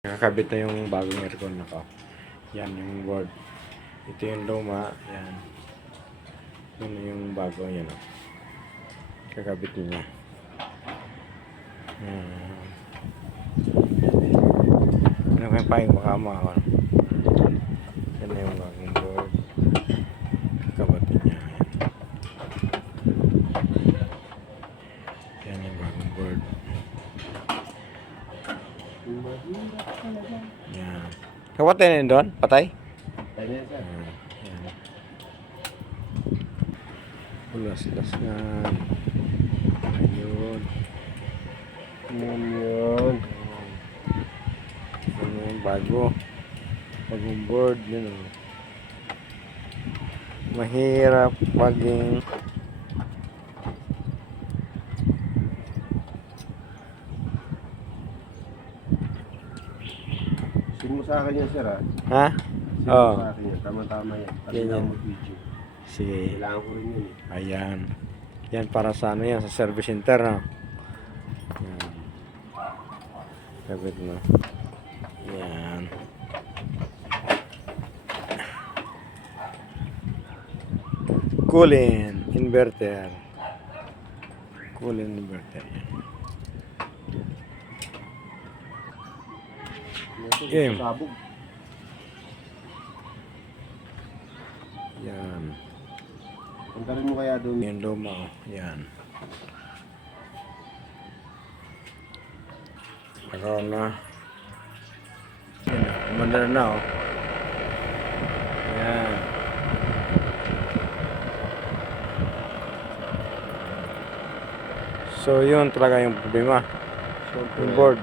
Nakakabit na yung bagong aircon na ko. Yan yung board. Ito yung luma. Yan. Yun yung bago. Yan o. Kakabit niya. Ano kayong paing makama ako. Yan na yung bagong board. Kakabit niya. Yan yung bagong board. Yan. Kawatay na yun doon? Patay? Patay na yan, sir. Yan. Ulas-las na. Ayun. Yun. Yan yung bago. Bagong board. Yun o. Mahirap maging Send mo sa akin yan, sir, ha? ha? Send Oo. mo sa akin yan. Tama-tama yan. Kasi Yan, na yan. mag-video. Sige. Kailangan ko rin yun, eh. Ayan. Yan para sa ano yan, sa service center, no? Yan. Kapit mo. Yan. Cooling inverter. Cooling inverter. Game. Sabog. Yan. Punta rin mo kaya doon. Yan luma. Yan. Nakaroon na. Yan. Kumanda na oh. Yan. So yun talaga yung problema. Yung board.